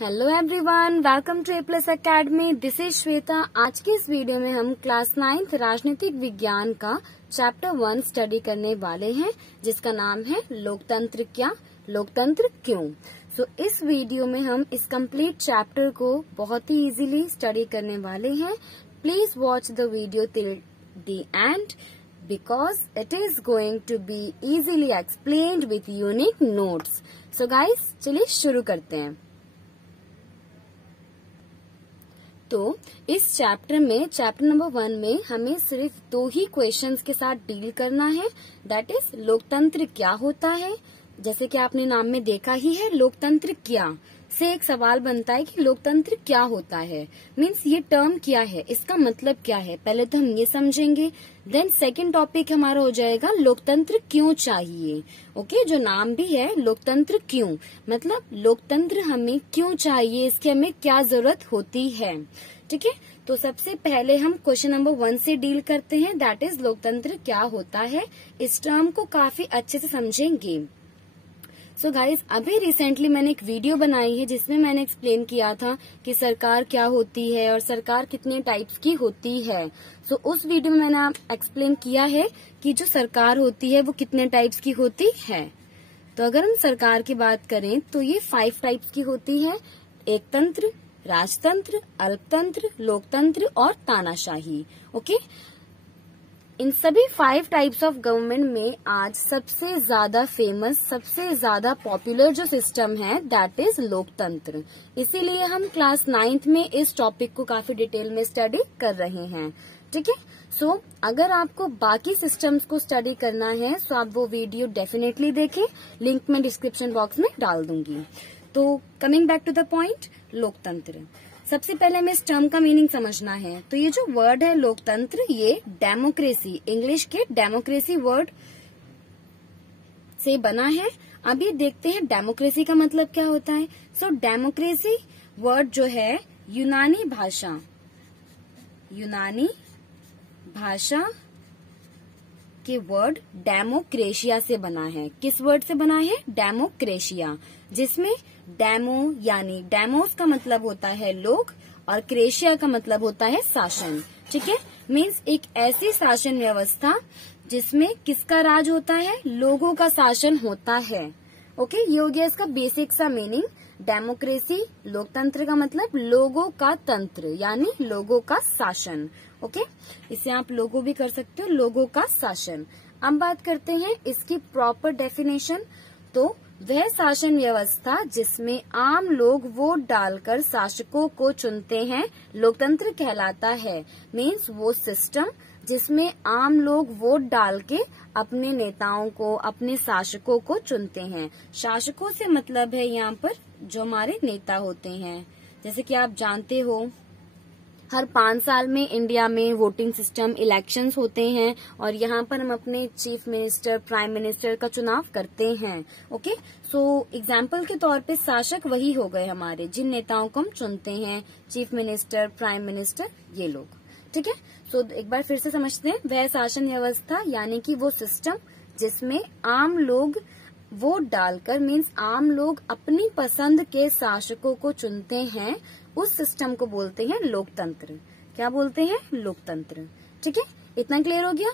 Hello everyone, welcome to A+ academy. This is Shweta. आज की इस वीडियो में हम क्लास 9th राजनीतिक विज्ञान का चैप्टर 1 स्टडी करने वाले हैं, जिसका नाम है लोकतंत्र क्या, लोकतंत्र क्यों। इस वीडियो में हम इस कंप्लीट चैप्टर को बहुत ही इजीली स्टडी करने वाले हैं। Please watch the video till the end because it is going to be easily explained with unique notes. So guys, चलिए शुरू करते हैं। तो इस चैप्टर में, चैप्टर नंबर 1 में हमें सिर्फ 2 ही क्वेश्चंस के साथ डील करना है। दैट इज लोकतंत्र क्या होता है। जैसे कि आपने नाम में देखा ही है, लोकतंत्र क्या से एक सवाल बनता है कि लोकतंत्र क्या होता है, मीन्स ये टर्म क्या है, इसका मतलब क्या है। पहले तो हम ये समझेंगे, देन सेकंड टॉपिक हमारा हो जाएगा लोकतंत्र क्यों चाहिए। ओके, जो नाम भी है लोकतंत्र क्यों, मतलब लोकतंत्र हमें क्यों चाहिए, इसकी हमें क्या जरूरत होती है। ठीक है, तो सबसे पहले हम क्वेश्चन नंबर 1 से डील करते हैं। दैट इज लोकतंत्र क्या होता है। इस टर्म को काफी अच्छे से समझेंगे। सो गाइज, अभी रिसेंटली मैंने एक वीडियो बनाई है जिसमें मैंने एक्सप्लेन किया था कि सरकार क्या होती है और सरकार कितने टाइप्स की होती है। उस वीडियो में मैंने एक्सप्लेन किया है कि जो सरकार होती है वो कितने टाइप्स की होती है। तो अगर हम सरकार की बात करें तो ये 5 टाइप्स की होती है। एकतंत्र, राजतंत्र, अल्पतंत्र, लोकतंत्र और तानाशाही। ओके, इन सभी 5 टाइप्स ऑफ गवर्नमेंट में आज सबसे ज्यादा फेमस, सबसे ज्यादा पॉपुलर जो सिस्टम है दैट इज लोकतंत्र। इसीलिए हम क्लास 9th में इस टॉपिक को काफी डिटेल में स्टडी कर रहे हैं। ठीक है, अगर आपको बाकी सिस्टम्स को स्टडी करना है तो आप वो वीडियो डेफिनेटली देखें, लिंक मैं डिस्क्रिप्शन बॉक्स में डाल दूंगी। तो coming back to the point, लोकतंत्र। सबसे पहले हमें इस टर्म का मीनिंग समझना है। तो ये जो वर्ड है लोकतंत्र, ये डेमोक्रेसी, इंग्लिश के डेमोक्रेसी वर्ड से बना है। अब ये देखते हैं डेमोक्रेसी का मतलब क्या होता है। डेमोक्रेसी वर्ड जो है यूनानी भाषा के वर्ड डेमोक्रेशिया से बना है। किस वर्ड से बना है? डेमोक्रेशिया, जिसमें डेमो यानी डेमोस का मतलब होता है लोग और क्रेशिया का मतलब होता है शासन। ठीक है, मीन्स एक ऐसी शासन व्यवस्था जिसमें किसका राज होता है? लोगों का शासन होता है। ओके, ये हो गया इसका बेसिक सा मीनिंग। डेमोक्रेसी, लोकतंत्र का मतलब लोगों का तंत्र यानी लोगों का शासन। ओके, इसे आप लोगो भी कर सकते हो, लोगों का शासन। अब बात करते हैं इसकी प्रॉपर डेफिनेशन। तो वह शासन व्यवस्था जिसमें आम लोग वोट डालकर शासकों को चुनते हैं लोकतंत्र कहलाता है। मीन्स वो सिस्टम जिसमें आम लोग वोट डाल के अपने नेताओं को, अपने शासकों को चुनते हैं। शासकों से मतलब है यहाँ पर जो हमारे नेता होते हैं। जैसे कि आप जानते हो, हर 5 साल में इंडिया में वोटिंग सिस्टम, इलेक्शंस होते हैं और यहाँ पर हम अपने चीफ मिनिस्टर, प्राइम मिनिस्टर का चुनाव करते हैं। ओके, एग्जाम्पल के तौर पे शासक वही हो गए हमारे, जिन नेताओं को हम चुनते हैं, चीफ मिनिस्टर, प्राइम मिनिस्टर, ये लोग। ठीक है, एक बार फिर से समझते हैं। वह शासन व्यवस्था यानी कि वो सिस्टम जिसमें आम लोग वोट डालकर, मीन्स आम लोग अपनी पसंद के शासकों को चुनते हैं, उस सिस्टम को बोलते हैं लोकतंत्र। क्या बोलते हैं? लोकतंत्र। ठीक है, इतना क्लियर हो गया।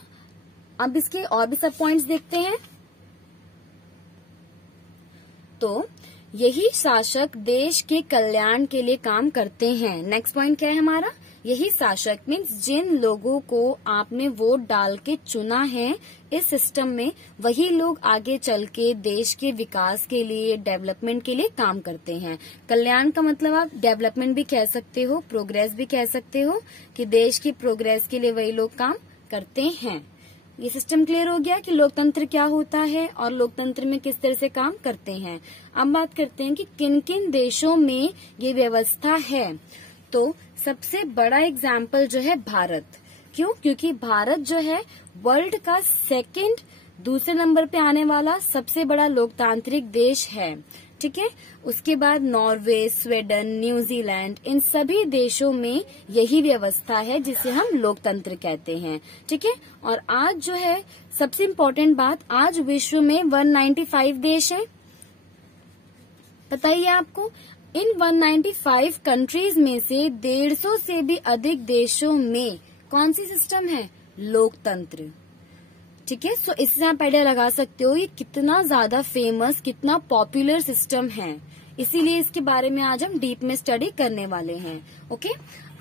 अब इसके और भी सब पॉइंट्स देखते हैं। तो यही शासक देश के कल्याण के लिए काम करते हैं। नेक्स्ट पॉइंट क्या है हमारा? यही शासक मीन्स जिन लोगों को आपने वोट डाल के चुना है इस सिस्टम में, वही लोग आगे चल के देश के विकास के लिए, डेवलपमेंट के लिए काम करते हैं। कल्याण का मतलब आप डेवलपमेंट भी कह सकते हो, प्रोग्रेस भी कह सकते हो, कि देश की प्रोग्रेस के लिए वही लोग काम करते हैं। ये सिस्टम क्लियर हो गया कि लोकतंत्र क्या होता है और लोकतंत्र में किस तरह से काम करते हैं। अब बात करते हैं कि किन किन देशों में ये व्यवस्था है। तो सबसे बड़ा एग्जाम्पल जो है भारत। क्यों? क्योंकि भारत जो है वर्ल्ड का दूसरे नंबर पे आने वाला सबसे बड़ा लोकतांत्रिक देश है। ठीक है, उसके बाद नॉर्वे, स्वीडन, न्यूजीलैंड, इन सभी देशों में यही व्यवस्था है जिसे हम लोकतंत्र कहते हैं। ठीक है, और आज जो है सबसे इम्पोर्टेंट बात, आज विश्व में 195 देश है। बताइए आपको, इन 195 कंट्रीज में से 150 से भी अधिक देशों में कौन सी सिस्टम है? लोकतंत्र। ठीक है, सो इससे आप आइडिया लगा सकते हो ये कितना ज्यादा फेमस, कितना पॉपुलर सिस्टम है। इसीलिए इसके बारे में आज हम डीप में स्टडी करने वाले हैं। ओके,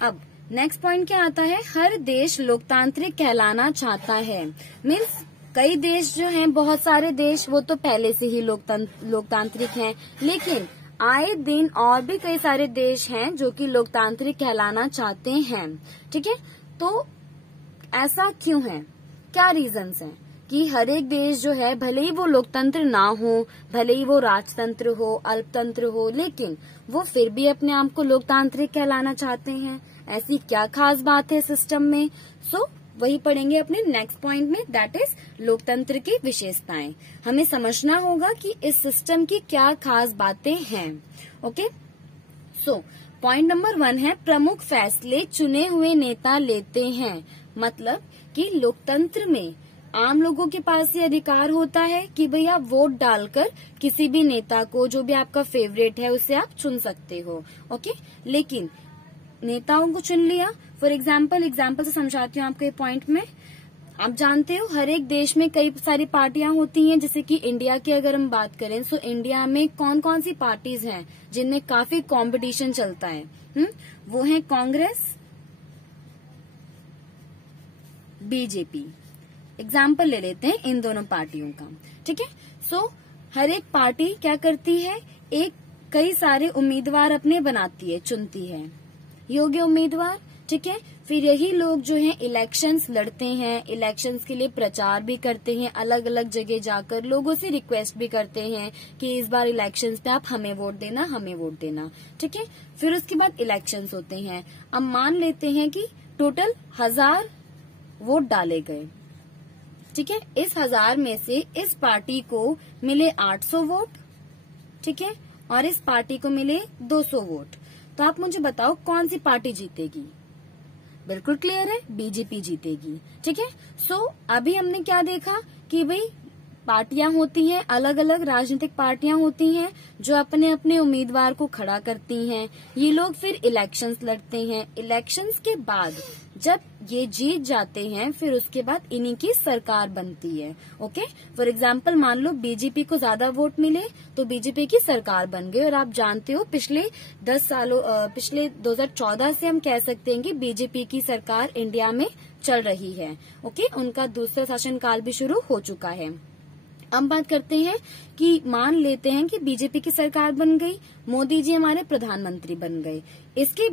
अब नेक्स्ट पॉइंट क्या आता है? हर देश लोकतांत्रिक कहलाना चाहता है। मीन्स कई देश जो हैं, बहुत सारे देश वो तो पहले से ही लोकतांत्रिक हैं, लेकिन आए दिन और भी कई सारे देश हैं जो कि लोकतांत्रिक कहलाना चाहते हैं। ठीक है, तो ऐसा क्यों है? क्या रीजंस हैं कि हर एक देश जो है, भले ही वो लोकतंत्र ना हो, भले ही वो राजतंत्र हो, अल्पतंत्र हो, लेकिन वो फिर भी अपने आप को लोकतांत्रिक कहलाना चाहते हैं। ऐसी क्या खास बात है सिस्टम में? सो वही पढ़ेंगे अपने नेक्स्ट पॉइंट में, दैट इज लोकतंत्र की विशेषताएं। हमें समझना होगा कि इस सिस्टम की क्या खास बातें हैं। ओके, सो पॉइंट नंबर 1 है प्रमुख फैसले चुने हुए नेता लेते हैं। मतलब कि लोकतंत्र में आम लोगों के पास ये अधिकार होता है कि भाई आप वोट डालकर किसी भी नेता को, जो भी आपका फेवरेट है, उसे आप चुन सकते हो। ओके, लेकिन नेताओं को चुन लिया, फॉर एग्जाम्पल से समझाती हूँ आपको ये पॉइंट में। आप जानते हो हर एक देश में कई सारी पार्टियां होती हैं, जैसे कि इंडिया की अगर हम बात करें, सो इंडिया में कौन कौन सी पार्टीज हैं जिनमें काफी कंपटीशन चलता है? वो है कांग्रेस, बीजेपी। एग्जाम्पल ले लेते हैं इन दोनों पार्टियों का। ठीक है, सो हर एक पार्टी क्या करती है? कई सारे उम्मीदवार अपने बनाती है, चुनती है, योग्य उम्मीदवार। ठीक है, फिर यही लोग जो हैं इलेक्शंस लड़ते हैं, इलेक्शंस के लिए प्रचार भी करते हैं, अलग अलग जगह जाकर लोगों से रिक्वेस्ट भी करते हैं कि इस बार इलेक्शंस पे आप हमें वोट देना, हमें वोट देना। ठीक है, फिर उसके बाद इलेक्शंस होते हैं। अब मान लेते हैं कि टोटल 1000 वोट डाले गए। ठीक है, इस 1000 में से इस पार्टी को मिले 800 वोट। ठीक है, और इस पार्टी को मिले 200 वोट। तो आप मुझे बताओ कौन सी पार्टी जीतेगी? बिल्कुल क्लियर है, बीजेपी जीतेगी। ठीक है, सो अभी हमने क्या देखा कि भाई पार्टियां होती हैं, अलग अलग राजनीतिक पार्टियां होती हैं जो अपने अपने उम्मीदवार को खड़ा करती हैं। ये लोग फिर इलेक्शंस लड़ते हैं। इलेक्शंस के बाद जब ये जीत जाते हैं, फिर उसके बाद इन्हीं की सरकार बनती है। ओके, फॉर एग्जाम्पल मान लो बीजेपी को ज्यादा वोट मिले तो बीजेपी की सरकार बन गई। और आप जानते हो पिछले 2014 से हम कह सकते हैं कि बीजेपी की सरकार इंडिया में चल रही है। ओके, उनका दूसरा शासनकाल भी शुरू हो चुका है। अब बात करते हैं कि मान लेते हैं कि बीजेपी की सरकार बन गई, मोदी जी हमारे प्रधानमंत्री बन गए। इसके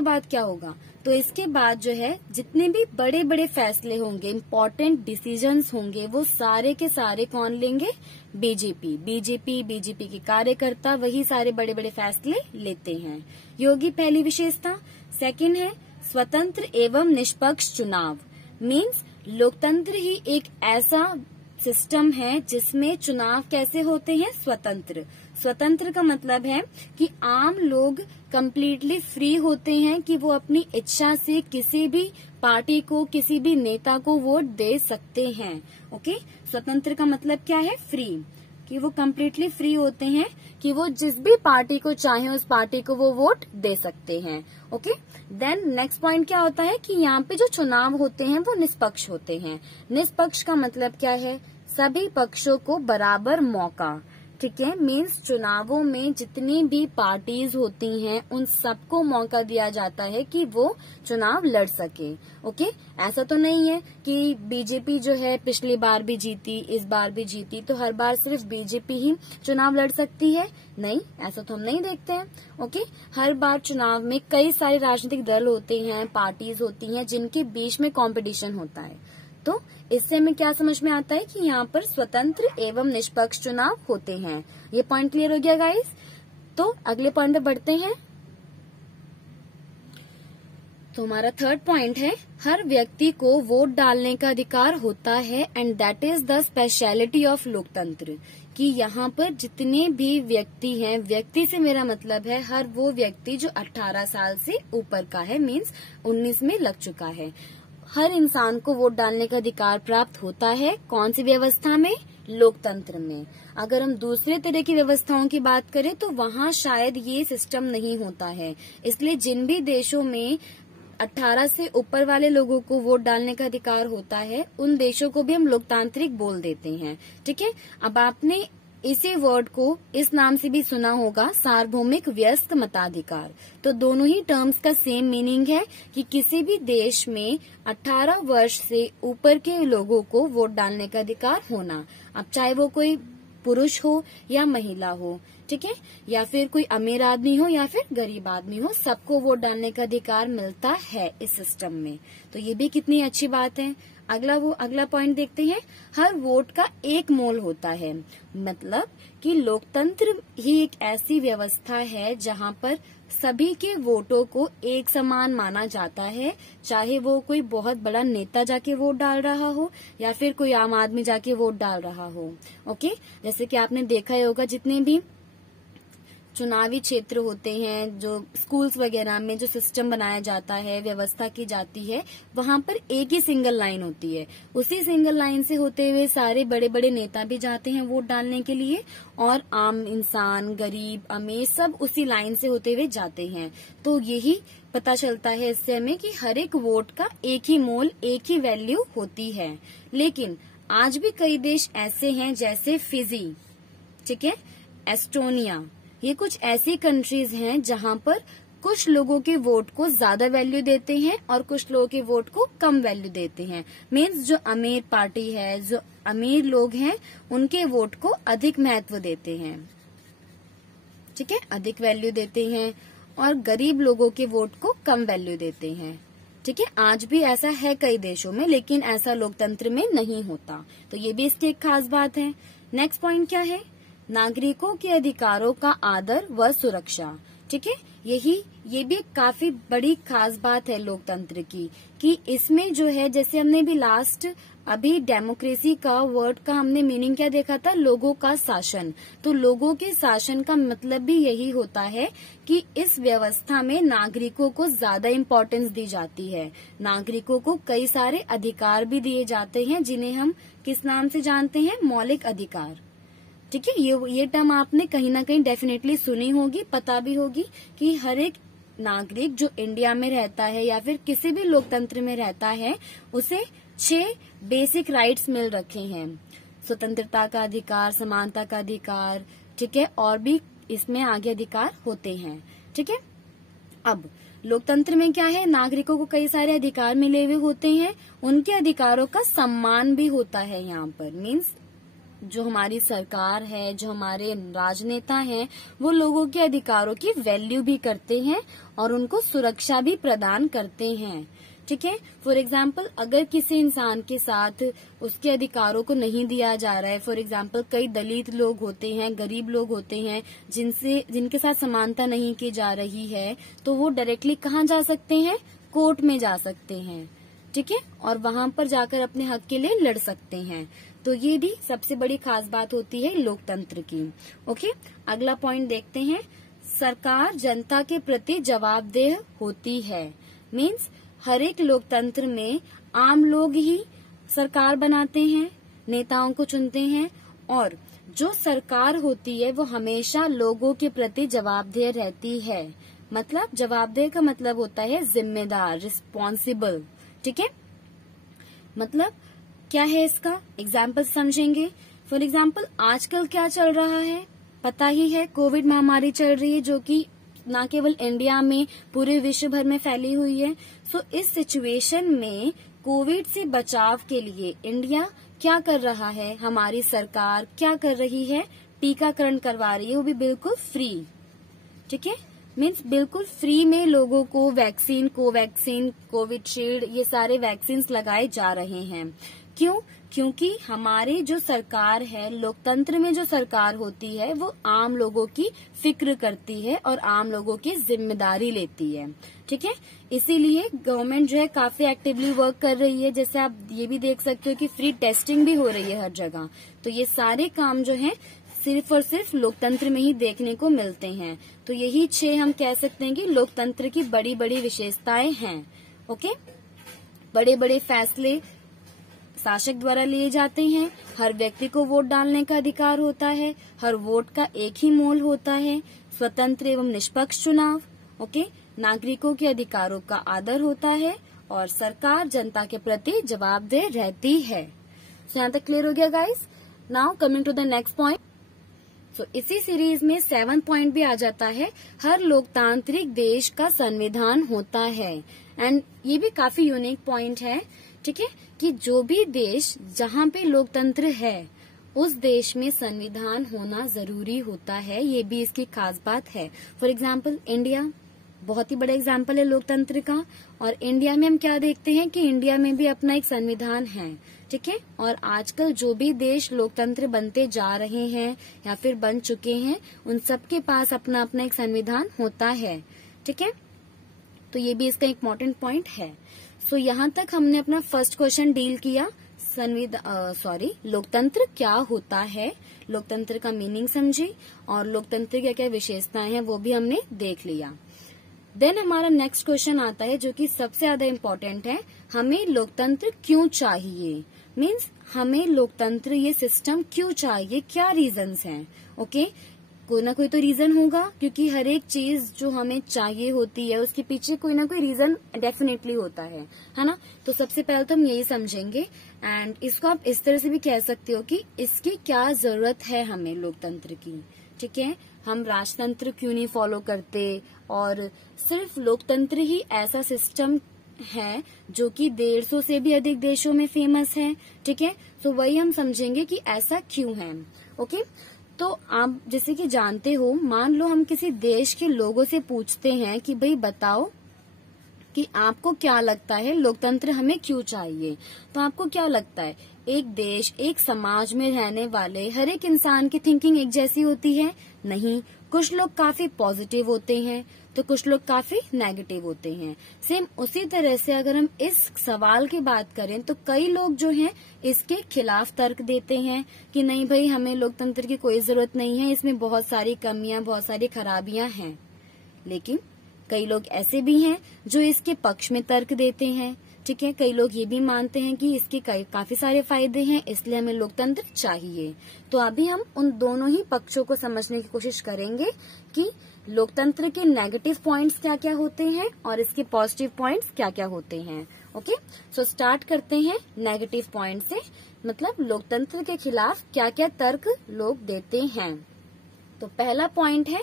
बाद क्या होगा? तो इसके बाद जो है जितने भी बड़े बड़े फैसले होंगे, इम्पोर्टेंट डिसीजंस होंगे, वो सारे के सारे कौन लेंगे? बीजेपी के कार्यकर्ता वही सारे बड़े बड़े फैसले लेते हैं। योगी पहली विशेषता। सेकंड है स्वतंत्र एवं निष्पक्ष चुनाव। मीन्स लोकतंत्र ही एक ऐसा सिस्टम है जिसमें चुनाव कैसे होते हैं? स्वतंत्र का मतलब है कि आम लोग कंप्लीटली फ्री होते हैं कि वो अपनी इच्छा से किसी भी पार्टी को, किसी भी नेता को वोट दे सकते हैं। ओके, स्वतंत्र का मतलब क्या है? फ्री, कि वो कंप्लीटली फ्री होते हैं कि वो जिस भी पार्टी को चाहे उस पार्टी को वो वोट दे सकते हैं। ओके, देन नेक्स्ट पॉइंट क्या होता है कि यहाँ पे जो चुनाव होते हैं वो निष्पक्ष होते हैं। निष्पक्ष का मतलब क्या है? सभी पक्षों को बराबर मौका। ठीक है, मीन्स चुनावों में जितनी भी पार्टीज होती हैं उन सबको मौका दिया जाता है कि वो चुनाव लड़ सके। ओके, ऐसा तो नहीं है कि बीजेपी जो है पिछली बार भी जीती, इस बार भी जीती, तो हर बार सिर्फ बीजेपी ही चुनाव लड़ सकती है। नहीं, ऐसा तो हम नहीं देखते हैं। ओके, हर बार चुनाव में कई सारे राजनीतिक दल होते हैं, पार्टीज होती हैं जिनके बीच में कॉम्पिटिशन होता है। तो इससे हमें क्या समझ में आता है कि यहाँ पर स्वतंत्र एवं निष्पक्ष चुनाव होते हैं। ये पॉइंट क्लियर हो गया गाइस? तो अगले पॉइंट पे बढ़ते हैं। तो हमारा थर्ड पॉइंट है हर व्यक्ति को वोट डालने का अधिकार होता है and that is the speciality of लोकतंत्र। कि यहाँ पर जितने भी व्यक्ति हैं, व्यक्ति से मेरा मतलब है हर वो व्यक्ति जो 18 साल से ऊपर का है, मीन्स 19 में लग चुका है, हर इंसान को वोट डालने का अधिकार प्राप्त होता है। कौन सी व्यवस्था में? लोकतंत्र में। अगर हम दूसरे तरह की व्यवस्थाओं की बात करें तो वहाँ शायद ये सिस्टम नहीं होता है। इसलिए जिन भी देशों में 18 से ऊपर वाले लोगों को वोट डालने का अधिकार होता है, उन देशों को भी हम लोकतांत्रिक बोल देते हैं। ठीक है, अब आपने इसी वर्ड को इस नाम से भी सुना होगा, सार्वभौमिक व्यस्क मताधिकार। तो दोनों ही टर्म्स का सेम मीनिंग है कि किसी भी देश में 18 वर्ष से ऊपर के लोगों को वोट डालने का अधिकार होना। अब चाहे वो कोई पुरुष हो या महिला हो, ठीक है, या फिर कोई अमीर आदमी हो या फिर गरीब आदमी हो, सबको वोट डालने का अधिकार मिलता है इस सिस्टम में। तो ये भी कितनी अच्छी बात है। अगला पॉइंट देखते हैं। हर वोट का एक मोल होता है, मतलब कि लोकतंत्र ही एक ऐसी व्यवस्था है जहां पर सभी के वोटों को एक समान माना जाता है, चाहे वो कोई बहुत बड़ा नेता जाके वोट डाल रहा हो या फिर कोई आम आदमी जाके वोट डाल रहा हो। ओके, जैसे कि आपने देखा ही होगा, जितने भी चुनावी क्षेत्र होते हैं, जो स्कूल्स वगैरह में जो सिस्टम बनाया जाता है, व्यवस्था की जाती है, वहां पर एक ही सिंगल लाइन होती है। उसी सिंगल लाइन से होते हुए सारे बड़े बड़े नेता भी जाते हैं वोट डालने के लिए, और आम इंसान, गरीब, अमीर सब उसी लाइन से होते हुए जाते हैं। तो यही पता चलता है इससे हमें कि हर एक वोट का एक ही मोल, एक ही वैल्यू होती है। लेकिन आज भी कई देश ऐसे हैं जैसे फिजी, ठीक है, एस्टोनिया, ये कुछ ऐसी कंट्रीज हैं जहां पर कुछ लोगों के वोट को ज्यादा वैल्यू देते हैं और कुछ लोगों के वोट को कम वैल्यू देते हैं। मीन्स जो अमीर पार्टी है, जो अमीर लोग हैं, उनके वोट को अधिक महत्व देते हैं, ठीक है, अधिक वैल्यू देते हैं, और गरीब लोगों के वोट को कम वैल्यू देते हैं। ठीक है, आज भी ऐसा है कई देशों में, लेकिन ऐसा लोकतंत्र में नहीं होता। तो ये भी इसकी एक खास बात है। नेक्स्ट पॉइंट क्या है? नागरिकों के अधिकारों का आदर व सुरक्षा। ठीक है, ये भी काफी बड़ी खास बात है लोकतंत्र की, कि इसमें जो है, जैसे हमने भी लास्ट अभी डेमोक्रेसी का वर्ड का हमने मीनिंग क्या देखा था, लोगों का शासन। तो लोगों के शासन का मतलब भी यही होता है कि इस व्यवस्था में नागरिकों को ज्यादा इम्पोर्टेंस दी जाती है। नागरिकों को कई सारे अधिकार भी दिए जाते हैं, जिन्हें हम किस नाम से जानते हैं? मौलिक अधिकार। ठीक है, ये टर्म आपने कहीं ना कहीं डेफिनेटली सुनी होगी, पता भी होगी कि हर एक नागरिक जो इंडिया में रहता है या फिर किसी भी लोकतंत्र में रहता है, उसे 6 बेसिक राइट्स मिल रखे हैं। स्वतंत्रता का अधिकार, समानता का अधिकार, ठीक है, और भी इसमें आगे अधिकार होते हैं। ठीक है, अब लोकतंत्र में क्या है, नागरिकों को कई सारे अधिकार मिले हुए होते हैं, उनके अधिकारों का सम्मान भी होता है। यहाँ पर मीन्स जो हमारी सरकार है, जो हमारे राजनेता हैं, वो लोगों के अधिकारों की वैल्यू भी करते हैं और उनको सुरक्षा भी प्रदान करते हैं। ठीक है, फॉर एग्जाम्पल अगर किसी इंसान के साथ उसके अधिकारों को नहीं दिया जा रहा है, फॉर एग्जाम्पल कई दलित लोग होते हैं, गरीब लोग होते हैं, जिनके साथ समानता नहीं की जा रही है, तो वो डायरेक्टली कहाँ जा सकते हैं? कोर्ट में जा सकते हैं। ठीक है, और वहां पर जाकर अपने हक के लिए लड़ सकते हैं। तो ये भी सबसे बड़ी खास बात होती है लोकतंत्र की। ओके, अगला पॉइंट देखते हैं। सरकार जनता के प्रति जवाबदेह होती है। मीन्स हर एक लोकतंत्र में आम लोग ही सरकार बनाते हैं, नेताओं को चुनते हैं, और जो सरकार होती है वो हमेशा लोगों के प्रति जवाबदेह रहती है। मतलब जवाबदेह का मतलब होता है जिम्मेदार, रिस्पॉन्सिबल। ठीक है, मतलब क्या है इसका एग्जाम्पल समझेंगे। फॉर एग्जाम्पल आजकल क्या चल रहा है, पता ही है, कोविड महामारी चल रही है, जो कि न केवल इंडिया में पूरे विश्व भर में फैली हुई है। सो इस सिचुएशन में कोविड से बचाव के लिए इंडिया क्या कर रहा है, हमारी सरकार क्या कर रही है? टीकाकरण करवा रही है, वो भी बिल्कुल फ्री। ठीक है, मीन्स बिल्कुल फ्री में लोगों को वैक्सीन, कोवैक्सीन, कोविशील्ड, ये सारे वैक्सीन लगाए जा रहे हैं। क्यों? क्योंकि हमारे जो सरकार है, लोकतंत्र में जो सरकार होती है, वो आम लोगों की फिक्र करती है और आम लोगों की जिम्मेदारी लेती है। ठीक है, इसीलिए गवर्नमेंट जो है काफी एक्टिवली वर्क कर रही है। जैसे आप ये भी देख सकते हो कि फ्री टेस्टिंग भी हो रही है हर जगह। तो ये सारे काम जो है सिर्फ और सिर्फ लोकतंत्र में ही देखने को मिलते हैं। तो यही 6 हम कह सकते हैं कि लोकतंत्र की बड़ी बड़ी विशेषताएं हैं। ओके, बड़े बड़े फैसले शासक द्वारा लिए जाते हैं, हर व्यक्ति को वोट डालने का अधिकार होता है, हर वोट का एक ही मोल होता है, स्वतंत्र एवं निष्पक्ष चुनाव, ओके, नागरिकों के अधिकारों का आदर होता है और सरकार जनता के प्रति जवाबदेह रहती है। यहाँ तक क्लियर हो गया guys. Now coming to the next point. तो इसी सीरीज में 7th पॉइंट भी आ जाता है, हर लोकतांत्रिक देश का संविधान होता है। एंड ये भी काफी यूनिक पॉइंट है, ठीक है, कि जो भी देश जहाँ पे लोकतंत्र है उस देश में संविधान होना जरूरी होता है। ये भी इसकी खास बात है। फॉर एग्जाम्पल इंडिया बहुत ही बड़ा एग्जाम्पल है लोकतंत्र का। और इंडिया में हम क्या देखते हैं कि इंडिया में भी अपना एक संविधान है, ठीक है। और आजकल जो भी देश लोकतंत्र बनते जा रहे हैं या फिर बन चुके हैं, उन सबके पास अपना अपना एक संविधान होता है, ठीक है। तो ये भी इसका इम्पोर्टेंट पॉइंट है। सो यहाँ तक हमने अपना फर्स्ट क्वेश्चन डील किया, लोकतंत्र क्या होता है, लोकतंत्र का मीनिंग समझी और लोकतंत्र की क्या क्या विशेषताएं हैं वो भी हमने देख लिया। देन हमारा नेक्स्ट क्वेश्चन आता है जो कि सबसे ज्यादा इम्पोर्टेंट है, हमें लोकतंत्र क्यों चाहिए। मीन्स हमें लोकतंत्र ये सिस्टम क्यों चाहिए, क्या रीजंस हैं। ओके, कोई ना कोई तो रीजन होगा, क्योंकि हर एक चीज जो हमें चाहिए होती है उसके पीछे कोई ना कोई रीजन डेफिनेटली होता है ना। तो सबसे पहले तो हम यही समझेंगे एंड इसको आप इस तरह से भी कह सकते हो कि इसकी क्या जरूरत है हमें लोकतंत्र की, ठीक है। हम राजतंत्र क्यों नहीं फॉलो करते, और सिर्फ लोकतंत्र ही ऐसा सिस्टम है जो कि 150 से भी अधिक देशों में फेमस है, ठीक है। तो वही हम समझेंगे कि ऐसा क्यों है। ओके, तो आप जैसे कि जानते हो, मान लो हम किसी देश के लोगों से पूछते हैं कि भाई बताओ कि आपको क्या लगता है लोकतंत्र हमें क्यों चाहिए। तो आपको क्या लगता है, एक देश एक समाज में रहने वाले हर एक इंसान की थिंकिंग एक जैसी होती है? नहीं, कुछ लोग काफी पॉजिटिव होते हैं तो कुछ लोग काफी नेगेटिव होते हैं। सेम उसी तरह से अगर हम इस सवाल की बात करें तो कई लोग जो हैं इसके खिलाफ तर्क देते हैं कि नहीं भाई हमें लोकतंत्र की कोई जरूरत नहीं है, इसमें बहुत सारी कमियां बहुत सारी खराबियां हैं। लेकिन कई लोग ऐसे भी हैं जो इसके पक्ष में तर्क देते हैं, ठीक है। कई लोग ये भी मानते हैं कि इसके काफी सारे फायदे हैं, इसलिए हमें लोकतंत्र चाहिए। तो अभी हम उन दोनों ही पक्षों को समझने की कोशिश करेंगे कि लोकतंत्र के नेगेटिव पॉइंट्स क्या क्या होते हैं और इसके पॉजिटिव पॉइंट्स क्या क्या होते हैं। ओके, सो स्टार्ट करते हैं नेगेटिव पॉइंट से, मतलब लोकतंत्र के खिलाफ क्या क्या तर्क लोग देते हैं। तो पहला पॉइंट है,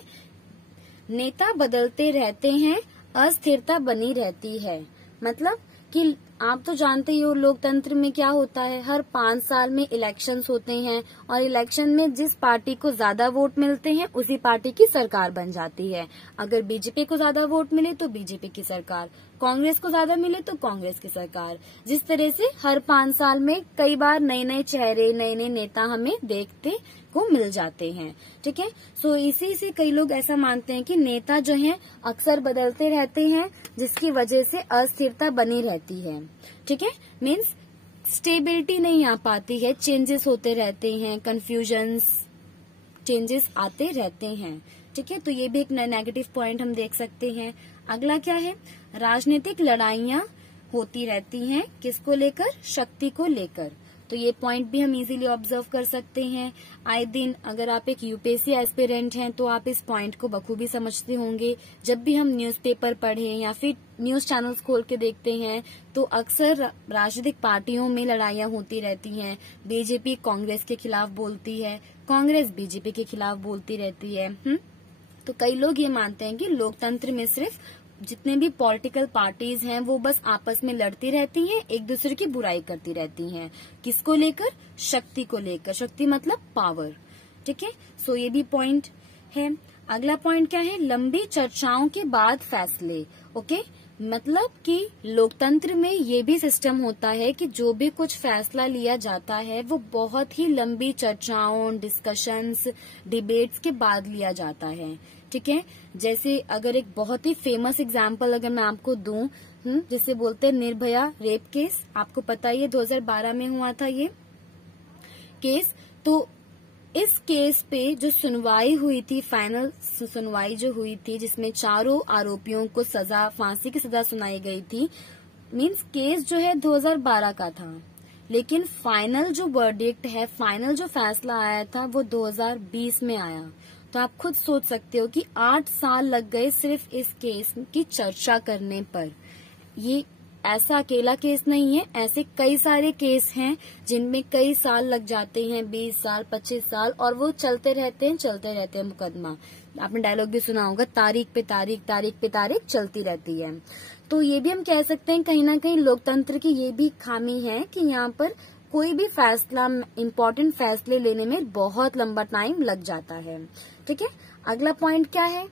नेता बदलते रहते हैं, अस्थिरता बनी रहती है। मतलब कि आप तो जानते ही हो लोकतंत्र में क्या होता है, हर 5 साल में इलेक्शंस होते हैं और इलेक्शन में जिस पार्टी को ज्यादा वोट मिलते हैं उसी पार्टी की सरकार बन जाती है। अगर बीजेपी को ज्यादा वोट मिले तो बीजेपी की सरकार, कांग्रेस को ज्यादा मिले तो कांग्रेस की सरकार। जिस तरह से हर 5 साल में कई बार नए नए चेहरे नए नए नेता हमें देखते को मिल जाते हैं, ठीक है। सो इसी से कई लोग ऐसा मानते हैं कि नेता जो हैं अक्सर बदलते रहते हैं जिसकी वजह से अस्थिरता बनी रहती है, ठीक है। मीन्स स्टेबिलिटी नहीं आ पाती है, चेंजेस होते रहते हैं, कंफ्यूजन्स चेंजेस आते रहते हैं, ठीक है। तो ये भी एक नेगेटिव पॉइंट हम देख सकते हैं। अगला क्या है, राजनीतिक लड़ाइयां होती रहती हैं, किसको लेकर, शक्ति को लेकर। तो ये पॉइंट भी हम इजीली ऑब्जर्व कर सकते हैं। आए दिन अगर आप एक यूपीएससी एस्पिरेंट हैं तो आप इस पॉइंट को बखूबी समझते होंगे। जब भी हम न्यूज़पेपर पढ़ें या फिर न्यूज चैनल्स खोल के देखते हैं तो अक्सर राजनीतिक पार्टियों में लड़ाइयां होती रहती हैं। बीजेपी कांग्रेस के खिलाफ बोलती है, कांग्रेस बीजेपी के खिलाफ बोलती रहती है। तो कई लोग ये मानते हैं कि लोकतंत्र में सिर्फ जितने भी पॉलिटिकल पार्टीज हैं वो बस आपस में लड़ती रहती हैं, एक दूसरे की बुराई करती रहती हैं। किसको लेकर, शक्ति को लेकर। शक्ति मतलब पावर, ठीक है। सो ये भी पॉइंट है। अगला पॉइंट क्या है, लंबी चर्चाओं के बाद फैसले। ओके, मतलब कि लोकतंत्र में ये भी सिस्टम होता है कि जो भी कुछ फैसला लिया जाता है वो बहुत ही लंबी चर्चाओं, डिस्कशंस, डिबेट्स के बाद लिया जाता है, ठीक है। जैसे अगर एक बहुत ही फेमस एग्जांपल अगर मैं आपको दूं, जिसे बोलते हैं निर्भया रेप केस, आपको पता ही है 2012 में हुआ था ये केस। तो इस केस पे जो सुनवाई हुई थी, फाइनल सुनवाई जो हुई थी जिसमें चारों आरोपियों को सजा, फांसी की सजा सुनाई गई थी। मीन्स केस जो है 2012 का था, लेकिन फाइनल जो वर्डिक्ट है, फाइनल जो फैसला आया था वो 2020 में आया। तो आप खुद सोच सकते हो कि 8 साल लग गए सिर्फ इस केस की चर्चा करने पर। ये ऐसा अकेला केस नहीं है, ऐसे कई सारे केस हैं जिनमें कई साल लग जाते हैं, 20 साल 25 साल, और वो चलते रहते हैं मुकदमा। आपने डायलॉग भी सुना होगा, तारीख पे तारीख, तारीख पे तारीख चलती रहती है। तो ये भी हम कह सकते हैं कहीं ना कहीं लोकतंत्र की ये भी खामी है कि यहाँ पर कोई भी फैसला, इम्पोर्टेंट फैसले लेने में बहुत लंबा टाइम लग जाता है। ठीक है, अगला पॉइंट क्या है?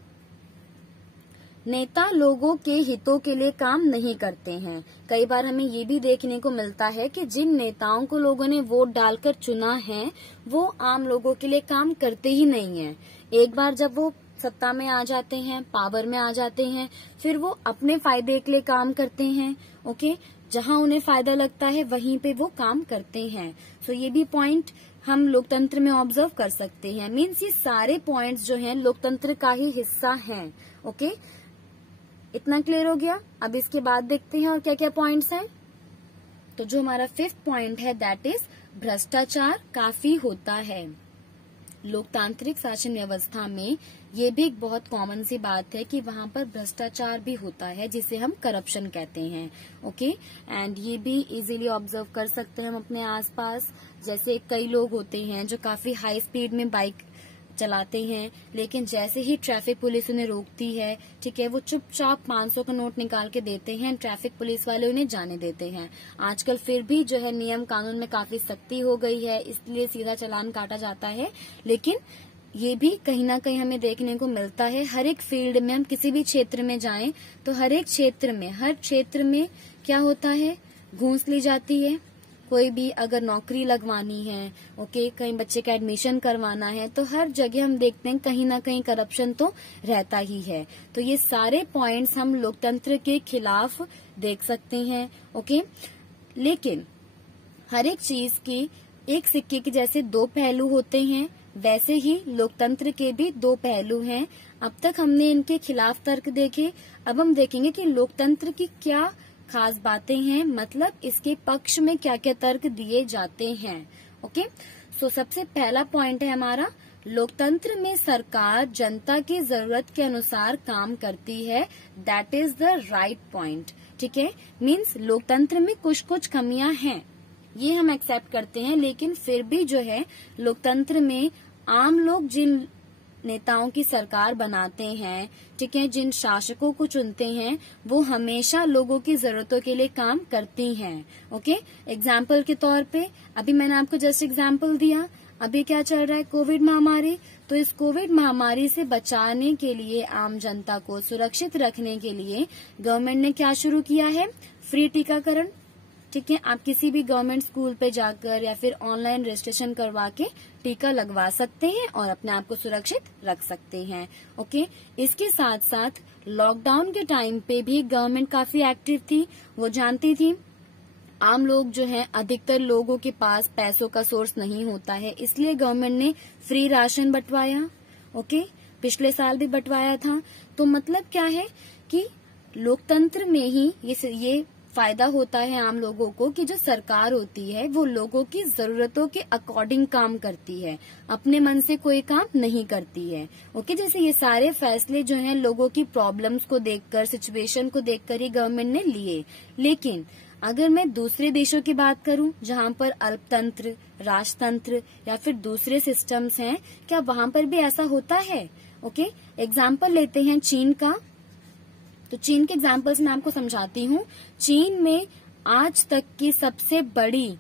नेता लोगों के हितों के लिए काम नहीं करते हैं। कई बार हमें ये भी देखने को मिलता है कि जिन नेताओं को लोगों ने वोट डालकर चुना है वो आम लोगों के लिए काम करते ही नहीं है। एक बार जब वो सत्ता में आ जाते हैं, पावर में आ जाते हैं, फिर वो अपने फायदे के लिए काम करते हैं। ओके, जहां उन्हें फायदा लगता है वहीं पे वो काम करते हैं। सो ये भी पॉइंट हम लोकतंत्र में ऑब्जर्व कर सकते हैं। मीन्स ये सारे पॉइंट्स जो हैं लोकतंत्र का ही हिस्सा हैं। ओके, इतना क्लियर हो गया? अब इसके बाद देखते हैं और क्या क्या पॉइंट्स हैं। तो जो हमारा 5th पॉइंट है दैट इज भ्रष्टाचार काफी होता है। लोकतांत्रिक शासन व्यवस्था में ये भी एक बहुत कॉमन सी बात है कि वहाँ पर भ्रष्टाचार भी होता है, जिसे हम करप्शन कहते हैं। ओके, एंड ये भी इजीली ऑब्जर्व कर सकते हैं हम अपने आसपास। जैसे कई लोग होते हैं जो काफी हाई स्पीड में बाइक चलाते हैं, लेकिन जैसे ही ट्रैफिक पुलिस उन्हें रोकती है, ठीक है, वो चुपचाप 500 का नोट निकाल के देते हैं, ट्रैफिक पुलिस वाले उन्हें जाने देते हैं। आजकल फिर भी जो है नियम कानून में काफी सख्ती हो गई है, इसलिए सीधा चालान काटा जाता है। लेकिन ये भी कहीं ना कहीं हमें देखने को मिलता है। हर एक फील्ड में हम किसी भी क्षेत्र में जाएं तो हर क्षेत्र में क्या होता है, घूस ली जाती है। कोई भी अगर नौकरी लगवानी है, ओके, कहीं बच्चे का एडमिशन करवाना है, तो हर जगह हम देखते हैं कहीं ना कहीं करप्शन तो रहता ही है। तो ये सारे पॉइंट्स हम लोकतंत्र के खिलाफ देख सकते हैं। ओके, लेकिन हर एक चीज की एक सिक्के के जैसे 2 पहलू होते हैं, वैसे ही लोकतंत्र के भी 2 पहलू हैं। अब तक हमने इनके खिलाफ तर्क देखे, अब हम देखेंगे कि लोकतंत्र की क्या खास बातें हैं, मतलब इसके पक्ष में क्या क्या तर्क दिए जाते हैं। ओके, सो सबसे पहला पॉइंट है हमारा, लोकतंत्र में सरकार जनता की जरूरत के अनुसार काम करती है। That is the right point. ठीक है, मीन्स लोकतंत्र में कुछ कमियां हैं, ये हम एक्सेप्ट करते हैं, लेकिन फिर भी जो है लोकतंत्र में आम लोग जिन नेताओं की सरकार बनाते हैं, ठीक है, जिन शासकों को चुनते हैं, वो हमेशा लोगों की जरूरतों के लिए काम करती हैं। ओके, एग्जाम्पल के तौर पे अभी मैंने आपको जस्ट एग्जाम्पल दिया, अभी क्या चल रहा है, कोविड महामारी। तो इस कोविड महामारी से बचाने के लिए, आम जनता को सुरक्षित रखने के लिए गवर्नमेंट ने क्या शुरू किया है, फ्री टीकाकरण। ठीक है, आप किसी भी गवर्नमेंट स्कूल पे जाकर या फिर ऑनलाइन रजिस्ट्रेशन करवा के टीका लगवा सकते हैं और अपने आप को सुरक्षित रख सकते हैं। ओके, इसके साथ साथ लॉकडाउन के टाइम पे भी गवर्नमेंट काफी एक्टिव थी। वो जानती थी आम लोग जो हैं, अधिकतर लोगों के पास पैसों का सोर्स नहीं होता है, इसलिए गवर्नमेंट ने फ्री राशन बंटवाया। ओके, पिछले साल भी बंटवाया था। तो मतलब क्या है कि लोकतंत्र में ही ये फायदा होता है आम लोगों को कि जो सरकार होती है वो लोगों की जरूरतों के अकॉर्डिंग काम करती है, अपने मन से कोई काम नहीं करती है। ओके, जैसे ये सारे फैसले जो हैं लोगों की प्रॉब्लम्स को देखकर, सिचुएशन को देखकर ही गवर्नमेंट ने लिए। लेकिन अगर मैं दूसरे देशों की बात करूं जहां पर अल्पतंत्र, राजतंत्र या फिर दूसरे सिस्टम्स हैं, क्या वहां पर भी ऐसा होता है? ओके, एग्जाम्पल लेते हैं चीन का। तो चीन के एग्जाम्पल्स मैं आपको समझाती हूँ। चीन में आज तक की सबसे बड़ी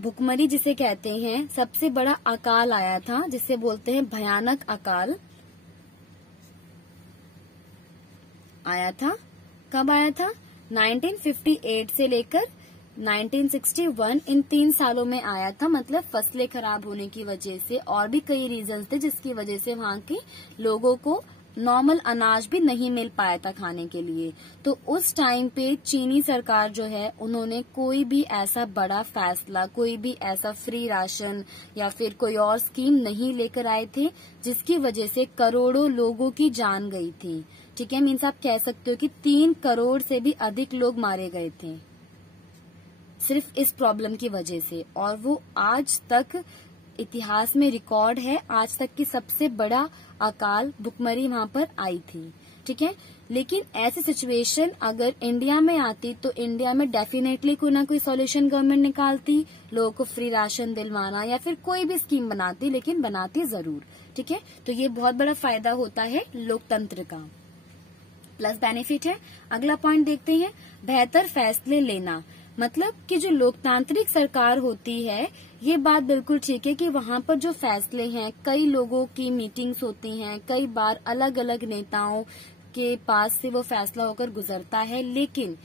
भुखमरी जिसे कहते हैं, सबसे बड़ा अकाल आया था, जिसे बोलते हैं भयानक अकाल आया था। कब आया था? 1958 से लेकर 1961, इन 3 सालों में आया था। मतलब फसलें खराब होने की वजह से और भी कई रीजंस थे जिसकी वजह से वहाँ के लोगों को नॉर्मल अनाज भी नहीं मिल पाया था खाने के लिए। तो उस टाइम पे चीनी सरकार जो है, उन्होंने कोई भी ऐसा बड़ा फैसला, कोई भी ऐसा फ्री राशन या फिर कोई और स्कीम नहीं लेकर आए थे जिसकी वजह से करोड़ों लोगों की जान गई थी। ठीक है, मीन्स आप कह सकते हो कि 3 करोड़ से भी अधिक लोग मारे गए थे। सिर्फ इस प्रॉब्लम की वजह से, और वो आज तक इतिहास में रिकॉर्ड है, आज तक की सबसे बड़ा अकाल भुखमरी वहां पर आई थी। ठीक है, लेकिन ऐसी सिचुएशन अगर इंडिया में आती तो इंडिया में डेफिनेटली कोई ना कोई सॉल्यूशन गवर्नमेंट निकालती, लोगों को फ्री राशन दिलवाना या फिर कोई भी स्कीम बनाती, लेकिन बनाती जरूर। ठीक है, तो ये बहुत बड़ा फायदा होता है लोकतंत्र का, प्लस बेनिफिट है। अगला पॉइंट देखते हैं, बेहतर फैसले लेना। मतलब कि जो लोकतांत्रिक सरकार होती है, ये बात बिल्कुल ठीक है कि वहां पर जो फैसले हैं, कई लोगों की मीटिंग्स होती हैं, कई बार अलग अलग नेताओं के पास से वो फैसला होकर गुजरता है, लेकिन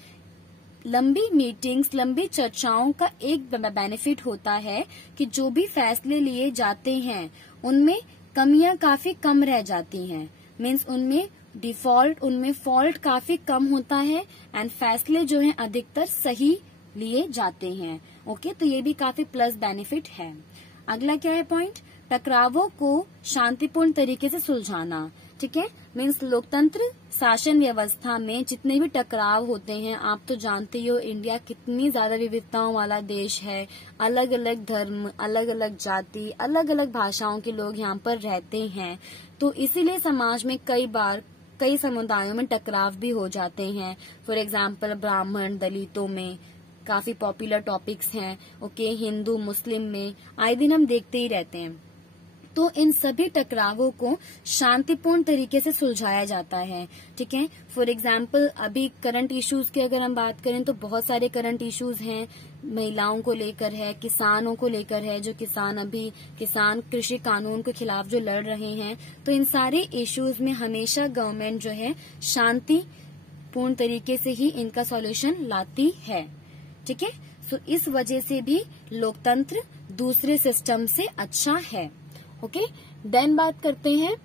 लंबी मीटिंग्स, लंबी चर्चाओं का एक बेनिफिट होता है कि जो भी फैसले लिए जाते हैं उनमें कमियां काफी कम रह जाती हैं। मीन्स उनमें फॉल्ट काफी कम होता है एंड फैसले जो हैं अधिकतर सही लिए जाते हैं। ओके, तो ये भी काफी प्लस बेनिफिट है। अगला क्या है पॉइंट, टकरावों को शांतिपूर्ण तरीके से सुलझाना। ठीक है, मीन्स लोकतंत्र शासन व्यवस्था में जितने भी टकराव होते हैं, आप तो जानते ही हो इंडिया कितनी ज्यादा विविधताओं वाला देश है, अलग अलग धर्म, अलग अलग जाति, अलग अलग भाषाओं के लोग यहाँ पर रहते हैं, तो इसीलिए समाज में कई बार कई समुदायों में टकराव भी हो जाते हैं। फॉर एग्जाम्पल ब्राह्मण दलितों में काफी पॉपुलर टॉपिक्स हैं। ओके, हिंदू मुस्लिम में आए दिन हम देखते ही रहते हैं। तो इन सभी टकरावों को शांतिपूर्ण तरीके से सुलझाया जाता है। ठीक है, फॉर एग्जाम्पल अभी करंट इश्यूज की अगर हम बात करें तो बहुत सारे करंट इश्यूज हैं, महिलाओं को लेकर है, किसानों को लेकर है, जो किसान कृषि कानून के खिलाफ जो लड़ रहे हैं, तो इन सारे इश्यूज में हमेशा गवर्नमेंट जो है शांतिपूर्ण तरीके से ही इनका सॉल्यूशन लाती है। ठीक है, सो इस वजह से भी लोकतंत्र दूसरे सिस्टम से अच्छा है। ओके, देन बात करते हैं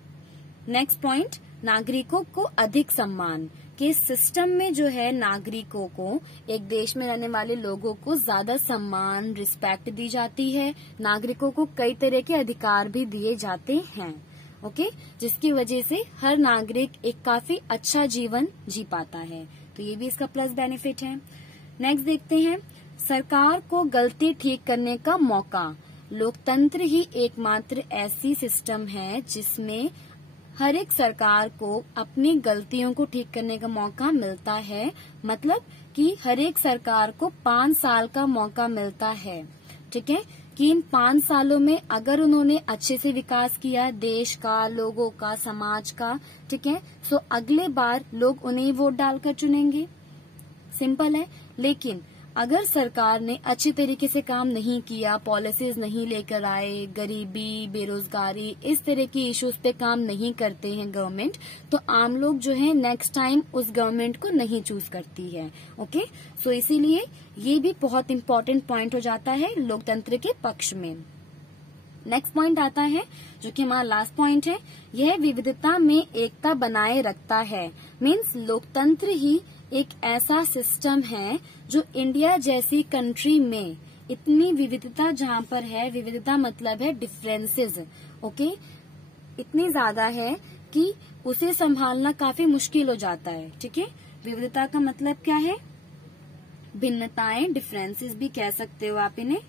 नेक्स्ट पॉइंट, नागरिकों को अधिक सम्मान। कि सिस्टम में जो है नागरिकों को, एक देश में रहने वाले लोगों को ज्यादा सम्मान, रिस्पेक्ट दी जाती है। नागरिकों को कई तरह के अधिकार भी दिए जाते हैं। ओके, जिसकी वजह से हर नागरिक एक काफी अच्छा जीवन जी पाता है, तो ये भी इसका प्लस बेनिफिट है। नेक्स्ट देखते हैं, सरकार को गलती ठीक करने का मौका। लोकतंत्र ही एकमात्र ऐसी सिस्टम है जिसमें हर एक सरकार को अपनी गलतियों को ठीक करने का मौका मिलता है। मतलब कि हर एक सरकार को 5 साल का मौका मिलता है। ठीक है, कि इन 5 सालों में अगर उन्होंने अच्छे से विकास किया देश का, लोगों का, समाज का, ठीक है, सो अगले बार लोग उन्हें वोट डालकर चुनेंगे। सिंपल है। लेकिन अगर सरकार ने अच्छी तरीके से काम नहीं किया, पॉलिसीज नहीं लेकर आए, गरीबी, बेरोजगारी, इस तरह की इश्यूज पे काम नहीं करते हैं गवर्नमेंट, तो आम लोग जो है नेक्स्ट टाइम उस गवर्नमेंट को नहीं चूज करती है। ओके, सो इसीलिए ये भी बहुत इंपॉर्टेंट पॉइंट हो जाता है लोकतंत्र के पक्ष में। नेक्स्ट पॉइंट आता है जो कि हमारा लास्ट पॉइंट है, यह विविधता में एकता बनाए रखता है। मीन्स लोकतंत्र ही एक ऐसा सिस्टम है जो इंडिया जैसी कंट्री में इतनी विविधता जहाँ पर है, विविधता मतलब है डिफरेंसेस, ओके, इतनी ज्यादा है कि उसे संभालना काफी मुश्किल हो जाता है। ठीक है, विविधता का मतलब क्या है, भिन्नताएं, डिफरेंसेस भी कह सकते हो आप इन्हें,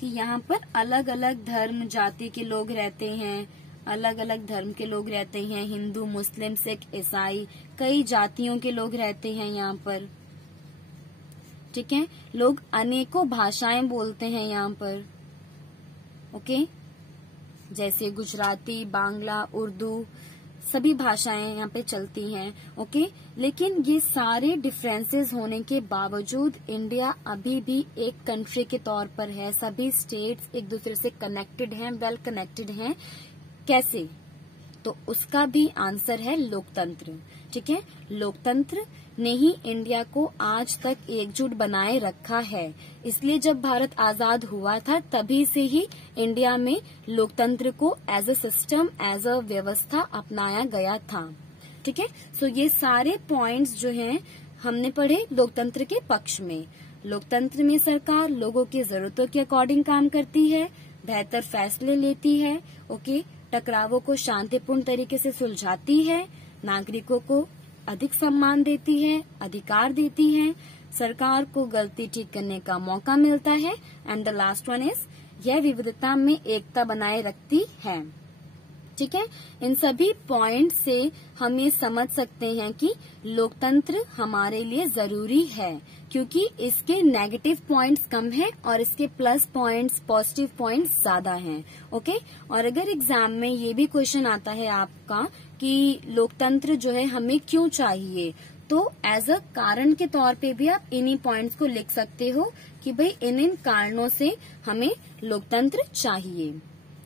कि यहाँ पर अलग अलग धर्म जाति के लोग रहते हैं, अलग अलग धर्म के लोग रहते हैं, हिंदू, मुस्लिम, सिख, ईसाई, कई जातियों के लोग रहते हैं यहाँ पर। ठीक है, लोग अनेकों भाषाएं बोलते हैं यहाँ पर। ओके, जैसे गुजराती, बांग्ला, उर्दू, सभी भाषाएं यहाँ पे चलती हैं। ओके, लेकिन ये सारे डिफरेंसेस होने के बावजूद इंडिया अभी भी एक कंट्री के तौर पर है। सभी स्टेट्स एक दूसरे से कनेक्टेड हैं, वेल कनेक्टेड हैं। कैसे? तो उसका भी आंसर है लोकतंत्र। ठीक है, लोकतंत्र ने ही इंडिया को आज तक एकजुट बनाए रखा है। इसलिए जब भारत आजाद हुआ था तभी से ही इंडिया में लोकतंत्र को as a system, as a व्यवस्था अपनाया गया था। ठीक है, सो ये सारे पॉइंट्स जो हैं हमने पढ़े लोकतंत्र के पक्ष में। लोकतंत्र में सरकार लोगों की जरूरतों के अकॉर्डिंग काम करती है, बेहतर फैसले लेती है, ओके, टकरावों को शांतिपूर्ण तरीके से सुलझाती है, नागरिकों को अधिक सम्मान देती है, अधिकार देती है, सरकार को गलती ठीक करने का मौका मिलता है। And the last one is यह विविधता में एकता बनाए रखती है। ठीक है, इन सभी पॉइंट से हम ये समझ सकते हैं कि लोकतंत्र हमारे लिए जरूरी है, क्योंकि इसके नेगेटिव पॉइंट्स कम हैं और इसके प्लस पॉइंट्स, पॉजिटिव पॉइंट्स ज्यादा हैं। ओके, और अगर एग्जाम में ये भी क्वेश्चन आता है आपका कि लोकतंत्र जो है हमें क्यों चाहिए, तो एज अ कारण के तौर पे भी आप इन्हीं पॉइंट्स को लिख सकते हो कि भाई इन कारणों से हमें लोकतंत्र चाहिए।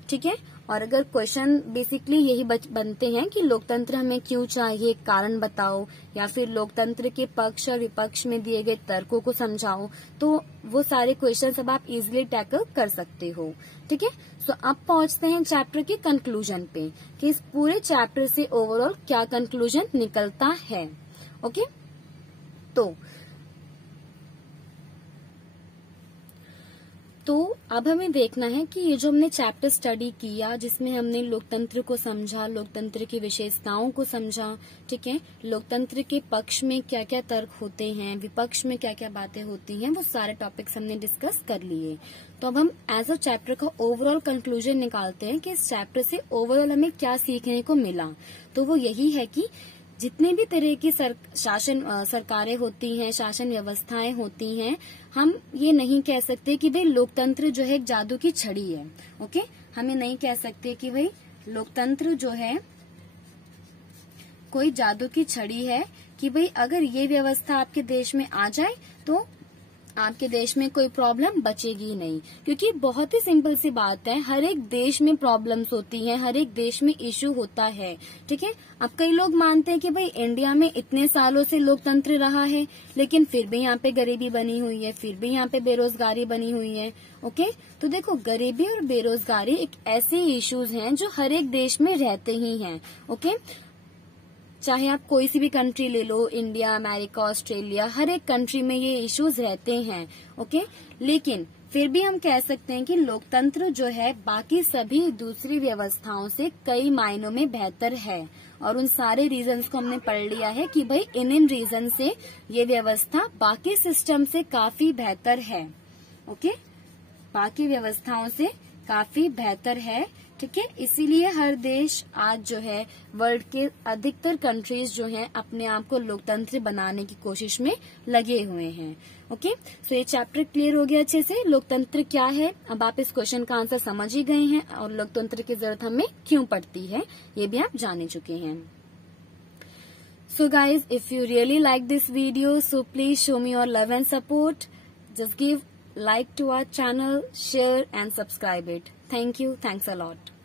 ठीक है, और अगर क्वेश्चन बेसिकली यही बनते हैं कि लोकतंत्र हमें क्यों चाहिए, कारण बताओ, या फिर लोकतंत्र के पक्ष और विपक्ष में दिए गए तर्कों को समझाओ, तो वो सारे क्वेश्चन अब आप इजीली टैकल कर सकते हो। ठीक है, सो अब पहुंचते हैं चैप्टर के कंक्लूजन पे कि इस पूरे चैप्टर से ओवरऑल क्या कंक्लूजन निकलता है। ओके, तो अब हमें देखना है कि ये जो हमने चैप्टर स्टडी किया, जिसमें हमने लोकतंत्र को समझा, लोकतंत्र की विशेषताओं को समझा, ठीक है, लोकतंत्र के पक्ष में क्या क्या तर्क होते हैं, विपक्ष में क्या क्या बातें होती हैं, वो सारे टॉपिक्स हमने डिस्कस कर लिए। तो अब हम एज अ चैप्टर का ओवरऑल कंक्लूजन निकालते हैं कि इस चैप्टर से ओवरऑल हमें क्या सीखने को मिला। तो वो यही है कि जितने भी तरह की सरकारें होती हैं, शासन व्यवस्थाएं होती हैं, हम ये नहीं कह सकते कि भाई लोकतंत्र जो है एक जादू की छड़ी है। ओके, हम ये नहीं कह सकते कि भाई लोकतंत्र जो है कोई जादू की छड़ी है कि भाई अगर ये व्यवस्था आपके देश में आ जाए तो आपके देश में कोई प्रॉब्लम बचेगी नहीं, क्योंकि बहुत ही सिंपल सी बात है, हर एक देश में प्रॉब्लम्स होती हैं, हर एक देश में इश्यू होता है। ठीक है, अब कई लोग मानते हैं कि भाई इंडिया में इतने सालों से लोकतंत्र रहा है, लेकिन फिर भी यहाँ पे गरीबी बनी हुई है, फिर भी यहाँ पे बेरोजगारी बनी हुई है। ओके, तो देखो गरीबी और बेरोजगारी एक ऐसे इश्यूज हैं जो हर एक देश में रहते ही हैं। ओके, चाहे आप कोई सी भी कंट्री ले लो, इंडिया, अमेरिका, ऑस्ट्रेलिया, हर एक कंट्री में ये इश्यूज रहते हैं। ओके, लेकिन फिर भी हम कह सकते हैं कि लोकतंत्र जो है बाकी सभी दूसरी व्यवस्थाओं से कई मायनों में बेहतर है, और उन सारे रीजंस को हमने पढ़ लिया है कि भाई इन रीजन से ये व्यवस्था बाकी सिस्टम से काफी बेहतर है। ओके, बाकी व्यवस्थाओं से काफी बेहतर है। ठीक है, इसीलिए हर देश आज जो है वर्ल्ड के अधिकतर कंट्रीज जो हैं अपने आप को लोकतंत्र बनाने की कोशिश में लगे हुए हैं। ओके, तो ये चैप्टर क्लियर हो गया अच्छे से, लोकतंत्र क्या है। अब आप इस क्वेश्चन का आंसर समझ ही गए हैं, और लोकतंत्र की जरूरत हमें क्यों पड़ती है ये भी आप जान चुके हैं। So guys, if you really like this video, so please show me your love and support. Just give like to our channel, share and subscribe it. Thank you. Thanks a lot.